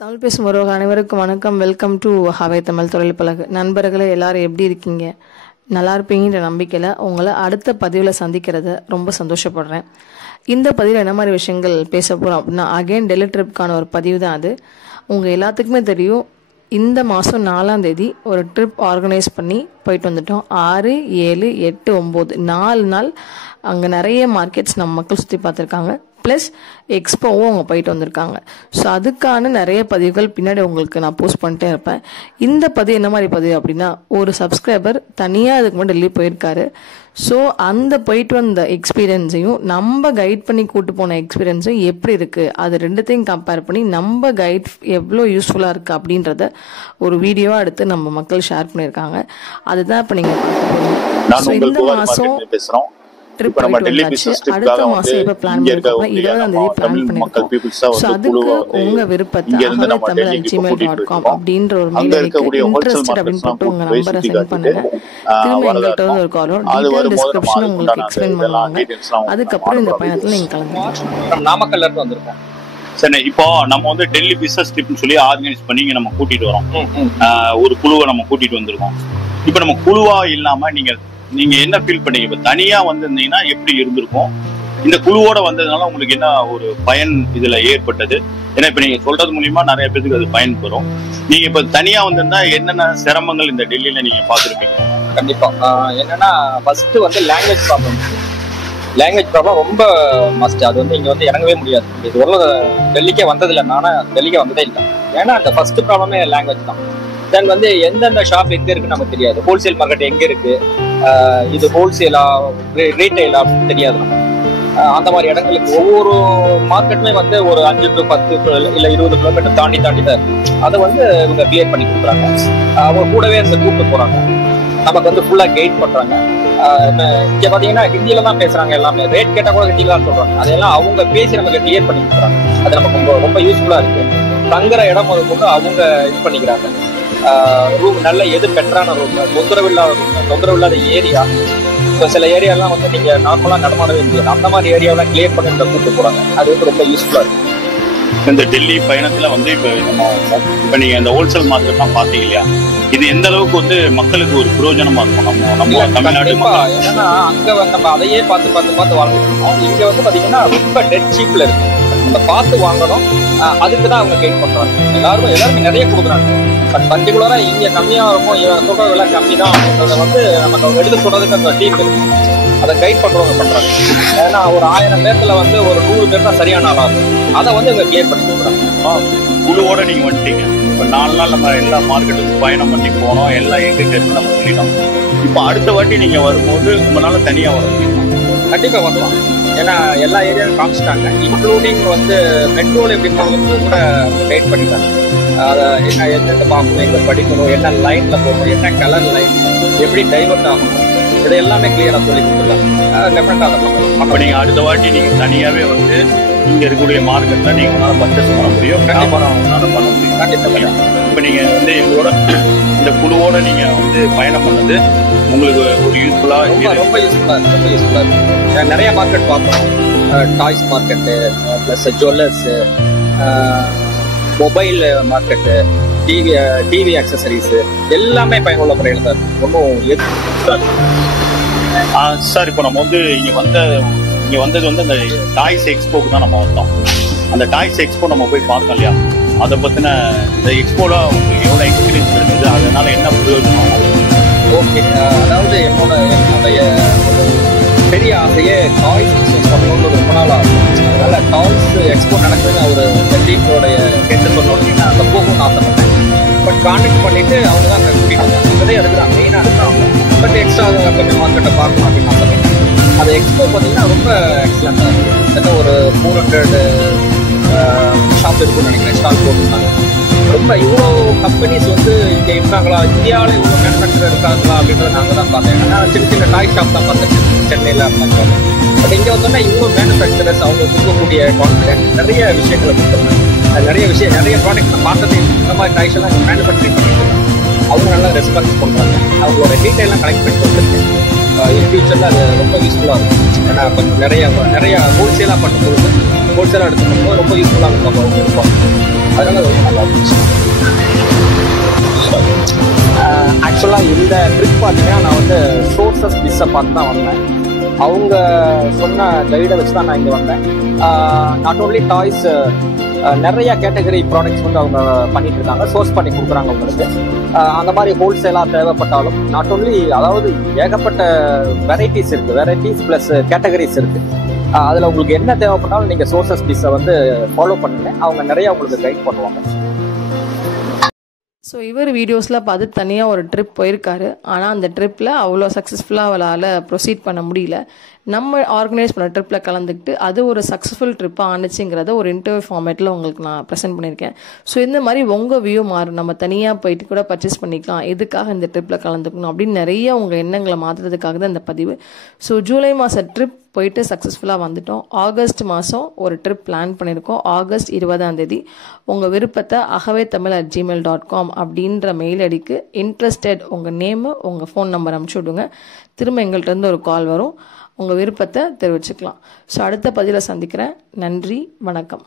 தமிழ் பேசும் உறவுகள் அனைவருக்கும் வணக்கம். வெல்கம் டு ஹவை தமிழ் தொழில் பழகு. நண்பர்களே, எல்லாரும் எப்படி இருக்கீங்க? நல்லா இருப்பீங்கன்ற நம்பிக்கையில் உங்களை அடுத்த பதிவில் சந்திக்கிறத ரொம்ப சந்தோஷப்படுறேன். இந்த பதிவில் என்ன மாதிரி விஷயங்கள் பேச போகிறோம் அப்படின்னா, அகைன் டெல்லி ட்ரிப்கான ஒரு பதிவு தான் அது. உங்கள் எல்லாத்துக்குமே தெரியும், இந்த மாதம் 4ஆம் தேதி ஒரு ட்ரிப் ஆர்கனைஸ் பண்ணி போயிட்டு வந்துட்டோம். 6, 7, 8, 9 4 நாள் அங்கே நிறைய மார்க்கெட்ஸ் நம்ம மக்கள் சுற்றி பார்த்துருக்காங்க. ப்ளஸ் எக்ஸ்போவும் அவங்க போயிட்டு வந்திருக்காங்க. ஸோ அதுக்கான நிறைய பதிவுகள் பின்னாடி உங்களுக்கு நான் போஸ்ட் பண்ணிட்டே இருப்பேன். இந்த பதிவு என்ன மாதிரி பதிவு அப்படின்னா, ஒரு சப்ஸ்கிரைபர் தனியாக அதுக்கு முன்னாடி டெல்லி போயிருக்காரு. ஸோ அந்த போயிட்டு வந்த எக்ஸ்பீரியன்ஸையும் நம்ம கைட் பண்ணி கூட்டு போன எக்ஸ்பீரியன்ஸும் எப்படி இருக்குது, அது ரெண்டுத்தையும் கம்பேர் பண்ணி நம்ம கைட் எவ்வளோ யூஸ்ஃபுல்லாக இருக்குது அப்படின்றத ஒரு வீடியோவாக எடுத்து நம்ம மக்கள் ஷேர் பண்ணியிருக்காங்க. அதுதான் இப்போ நீங்கள் பார்க்க போகிறீங்க. ஸோ இந்த மாதம் ட்ரிப் போயிட்டு வந்தாச்சு. அடுத்த மாசம் எப்ப பிளான் பண்ணிருக்கோம், 20ஆம் தேதி பிளான் பண்ணிருக்கோம். ஸோ அதுக்கு உங்க விருப்பத்தை havaithamil@gmail.com அப்படின்ற ஒரு மெயில் ஐடி இன்ட்ரெஸ்டட் அப்படின்னு போட்டு உங்க நம்பரை சென்ட் பண்ணுங்க. திரும்ப எங்கள்கிட்ட ஒரு காலோ டீடைல் டிஸ்கிரிப்ஷன் உங்களுக்கு எக்ஸ்பிளைன் பண்ணுவாங்க. அதுக்கப்புறம் இந்த பயணத்துல நீங்க கலந்துக்கலாம். நாமக்கல்ல இருந்து வந்திருக்கோம். சரி, இப்போ நம்ம வந்து டெல்லி பிசினஸ் ட்ரிப்னு சொல்லி ஆர்கனைஸ் பண்ணி நம்ம கூட்டிட்டு வரோம். ஒரு குழுவை நம்ம கூட்டிட்டு வந்திருக்கோம். இப்போ நம்ம குழுவா இல்லாம நீங்க என்ன ஃபீல் பண்ணீங்க? இப்ப தனியா வந்திருந்தீங்கன்னா எப்படி இருந்திருக்கும்? இந்த குழுவோட வந்ததுனால உங்களுக்கு என்ன ஒரு பயன் இதுல ஏற்பட்டது? ஏன்னா இப்ப நீங்க சொல்றது மூலியமா நிறைய பேருக்கு அது பயன் பெறும். நீங்க இப்ப தனியா வந்திருந்தா என்னென்ன சிரமங்கள் இந்த டெல்லியில நீங்க பாத்துருப்பீங்க? கண்டிப்பா என்னன்னா, ஃபர்ஸ்ட் வந்து லாங்குவேஜ் ப்ராப்ளம் ரொம்ப மஸ்ட். அது வந்து இங்க வந்து இறங்கவே முடியாது. இது ஒரு டெல்லிக்கே வந்தது இல்லை, நானும் டெல்லிக்கே வந்ததே இல்லை. ஏன்னா அந்த ஃபர்ஸ்ட் ப்ராப்ளமே லாங்குவேஜ் தான். தென் வந்து எந்தெந்த ஷாப் எங்க இருக்குன்னு நமக்கு தெரியாது. ஹோல்சேல் மார்க்கெட் எங்க இருக்கு, இது ஹோல்சேலா ரீட்டைலா தெரியாது நம்ம. அந்த மாதிரி இடங்களுக்கு ஒவ்வொரு மார்க்கெட்டுமே வந்து ஒரு 5 to 10 இல்ல 20 கிலோமீட்டர் தாண்டி தான் இருக்கு. அதை வந்து இவங்க கிளியர் பண்ணி கொடுக்குறாங்க. அவங்க கூடவே அந்த கூப்பிட்டு போறாங்க, நமக்கு வந்து ஃபுல்லா கைட் பண்றாங்க. இங்க பாத்தீங்கன்னா ஹிந்தியில தான் பேசுறாங்க. எல்லாமே ரேட் கேட்டா கூட ஹிந்தியில தான் சொல்றாங்க. அதெல்லாம் அவங்க பேசி நமக்கு கிளியர் பண்ணி கொடுக்குறாங்க. அது நமக்கு ரொம்ப ரொம்ப யூஸ்ஃபுல்லா இருக்கு. தங்குற இடம் முதல் கொண்டு அவங்க இது பண்ணிக்கிறாங்க. ரூம் நல்ல எது பெட்டரான ரூம், தொந்தரவு இல்லாத ஏரியா. இப்போ சில ஏரியாலாம் வந்து நீங்க நார்மலா நடமாடவே முடியாது. அந்த மாதிரி ஏரியாவெல்லாம் கிளியர் பண்ணி கூப்பிட்டு போறாங்க. அது வந்து ரொம்ப யூஸ்ஃபுல்லா இருக்கு. இந்த டெல்லி பயணத்துல வந்து இப்ப நீங்க இந்த ஹோல்சேல் மார்க்கெட்லாம் பாத்தீங்க இல்லையா, இது எந்த அளவுக்கு வந்து மக்களுக்கு ஒரு பிரயோஜனமா இருக்கும்? நம்ம தமிழ்நாடு ஏன்னா அங்க நம்ம அதையே பார்த்து வாழ்ந்துட்டு இருக்கோம். இங்க வந்து பாத்தீங்கன்னா ரொம்ப டெட் சீப்ல இருக்கு. நம்ம பார்த்து வாங்கணும். அதுக்கு தான் அவங்க கைட் பண்றாங்க. எல்லாருமே நிறைய கொடுக்குறாங்க. பட் பர்டிகுலரா இங்க கம்மியா இருக்கும், இவன் சொல்ற விலை கம்மி தான் அப்படின்றத வந்து நமக்கு எடுத்து சொல்றதுக்கு அந்த டீம் இருக்கு. அதை கைட் பண்றவங்க பண்றாங்க. ஏன்னா ஒரு 1000 பேர்த்துல வந்து ஒரு 100 பேர் தான் சரியான ஆளா இருக்கும். அதை வந்து இவங்க கிளியர் பண்ணி கொடுக்குறாங்க. குழுவோட நீங்க வந்துட்டீங்க. இப்ப 4 நாள் நம்ம எல்லா மார்க்கெட்டுக்கும் பயணம் பண்ணி போனோம். எல்லாம் எங்க இருக்கு நம்ம சொல்லிட்டோம். இப்ப அடுத்த வாட்டி நீங்க வரும்போது உங்களால தனியா வர முடியும்? கண்டிப்பா வரலாம். ஏன்னா எல்லா ஏரியாவும் காமிச்சிட்டாங்க. இன்க்ளூடிங் வந்து மெட்ரோல எப்படி போகிறது கூட கைட் பண்ணிட்டாங்க. அதை என்ன எந்த பார்க்கணும், எங்க படிக்கணும், என்ன லைன்ல போகணும், என்ன கலர் லைன், எப்படி டைவர்ட் ஆகணும், இதை எல்லாமே கிளியரா சொல்லி கொடுத்துருக்காங்க. டெஃபினட்டா அதை பண்ணலாம். அப்ப நீங்க அடுத்த வாட்டி நீங்க தனியாவே வந்து இங்க இருக்கக்கூடிய மார்க்கெட்ல நீங்க உங்களால பர்ச்சேஸ் பண்ண முடியும், வியாபாரம் உங்களால பண்ண முடியும். கண்டிப்பா. இப்ப நீங்க வந்து எங்களோட இந்த குழுவோட நீங்க வந்து பயணம் பண்ணது உங்களுக்கு ஒரு யூஸ்ஃபுல்லா? ரொம்ப யூஸ்ஃபுல்லா இருக்கு. நிறைய மார்க்கெட் பார்த்தோம். Toys market, plus jewellers, mobile market, TV accessories எல்லாமே பயனுள்ள முறையில் தான் இருக்கு. ஒன்றும் சார், இப்போ நம்ம வந்து இங்க வந்தது வந்து அந்த டாய்ஸ் எக்ஸ்போக்கு தான் நம்ம வந்தோம். அந்த டாய்ஸ் எக்ஸ்போ நம்ம போய் பார்த்தோம் இல்லையா, அதை பத்தின இந்த எக்ஸ்போல உங்களுக்கு எவ்வளவு எக்ஸ்பீரியன்ஸ் இருக்குது, அதனால என்ன பிரயோஜனம்? ஓகே, அதாவது என்னுடைய பெரிய ஆசையே டாய்ஸ் பிஸ்னஸ் பண்ணணும்னு ரொம்ப நாள் ஆகும். அதனால டாய்ஸ் எக்ஸ்போ நடக்குதுன்னு ஒரு டீமோடைய ஹெட் சொன்னோன்னு நான் அங்கே போகணும்னு ஆசைப்பட்டேன். பட் கான்டெக்ட் பண்ணிட்டு அவங்க தான் அங்கே கூட்டிட்டு வந்தாங்க. அதுதான் மெயினாக இருக்காங்க. பட் எக்ஸ்ட்ரா கொஞ்சம் மார்க்கெட்டை பார்க்கணும் அப்படின்னு ஆசைப்பட்டேன். அது எக்ஸ்போ பார்த்தீங்கன்னா ரொம்ப எக்ஸலண்டாக இருக்குது. ஏன்னா ஒரு 400 ஷாப் இருக்குன்னு நினைக்கிறேன், ஸ்டால் போட்டுருந்தாங்க. ரொம்ப இவ்வளோ கம்பெனிஸ் வந்து இங்கே இருக்காங்களா, இந்தியாவில் இவ்வளோ மேனுஃபேக்சர் இருக்காங்களா அப்படின்றத நாங்கள் தான் பார்த்தேன். ஏன்னா சின்ன டாய் ஷாப் தான் பார்த்தேன் சென்னையில் அப்படின்னு. பட் இங்கே வந்தோன்னா இவ்வளோ மேனுஃபேக்சரர்ஸ் அவங்க கொடுக்கக்கூடிய கான்ஃபிடென்ட் நிறைய விஷயங்களை கொடுத்துருந்தாங்க. நிறைய ப்ராடக்ட் நான் பார்த்ததே இந்த மாதிரி டாய்ஸ் எல்லாம் மேனுஃபேக்சரிங் பண்ணிட்டு அவங்க நல்லா ரெஸ்பான்ஸ் பண்ணுறாங்க. அவங்களோட டீட்டெயிலாம் கலெக்ட் பண்ணி வந்துருக்கேன். இன் ஃபியூச்சரில் அது ரொம்ப யூஸ்ஃபுல்லாக இருக்கும். ஏன்னா கொஞ்சம் நிறைய ஹோல்சேலாக பண்ணும்போது ஹோல்சேலாக எடுத்துக்கும் ரொம்ப யூஸ்ஃபுல்லாக இருக்கும் அவங்க இருப்பாங்க. அதனால அது ரொம்ப நல்லா இருந்துச்சு. ஆக்சுவலாக இந்த ட்ரிப் பார்த்தீங்கன்னா நான் வந்து சோர்சஸ் டிஷ்ஷை பார்த்து தான் வந்தேன். அவங்க சொன்ன கைடை வச்சு தான் நான் இங்கே வந்தேன். நாட் ஓன்லி டாய்ஸ், நிறைய கேட்டகரி ப்ராடக்ட்ஸ் வந்து அவங்க பண்ணிட்டு இருக்காங்க, சோர்ஸ் பண்ணி கொடுக்குறாங்க உங்களுக்கு. அந்த மாதிரி ஹோல்சேலாக தேவைப்பட்டாலும் நாட் ஓன்லி, அதாவது ஏகப்பட்ட வெரைட்டிஸ் இருக்குது, வெரைட்டிஸ் ப்ளஸ் கேட்டகரிஸ் இருக்குது. அதில் உங்களுக்கு என்ன தேவைப்பட்டாலும் நீங்கள் சோர்சஸ் டிஷ்ஷை வந்து ஃபாலோ பண்ணுங்க, அவங்க நிறைய உங்களுக்கு கைட் பண்ணுவாங்க. ஸோ இவர் வீடியோஸில் பார்த்து தனியாக ஒரு ட்ரிப் போயிருக்காரு. ஆனால் அந்த ட்ரிப்பில் அவ்வளோ சக்ஸஸ்ஃபுல்லாக அவளால் ப்ரொசீட் பண்ண முடியல. நம்ம ஆர்கனைஸ் பண்ண ட்ரிப்பில் கலந்துக்கிட்டு அது ஒரு சக்ஸஸ்ஃபுல் ட்ரிப்பாக ஆனிச்சுங்கிறத ஒரு இன்டர்வியூ ஃபார்மேட்டில் உங்களுக்கு நான் ப்ரெசென்ட் பண்ணியிருக்கேன். ஸோ இந்த மாதிரி உங்கள் வியூ மாறும், நம்ம தனியாக போயிட்டு கூட பர்ச்சேஸ் பண்ணிக்கலாம், எதுக்காக இந்த ட்ரிப்பில் கலந்துக்கணும் அப்படின்னு நிறைய உங்கள் எண்ணங்களை மாற்றுறதுக்காக தான் இந்த பதிவு. ஸோ ஜூலை மாத ட்ரிப் போயிட்டு சக்ஸஸ்ஃபுல்லாக வந்துட்டோம். ஆகஸ்ட் மாதம் ஒரு ட்ரிப் பிளான் பண்ணியிருக்கோம். ஆகஸ்ட் 20 உங்கள் விருப்பத்தை agavetamil@gmail.com அப்படின்ற மெயில் ஐடிக்கு இன்ட்ரெஸ்டட் உங்கள் நேமு உங்கள் ஃபோன் நம்பர் அனுப்பிச்சி விடுங்க. திரும்ப எங்கள்கிட்ட ஒரு கால் வரும், உங்கள் விருப்பத்தை தெரிவிச்சுக்கலாம். ஸோ அடுத்த பதிவில் சந்திக்கிறேன். நன்றி, வணக்கம்.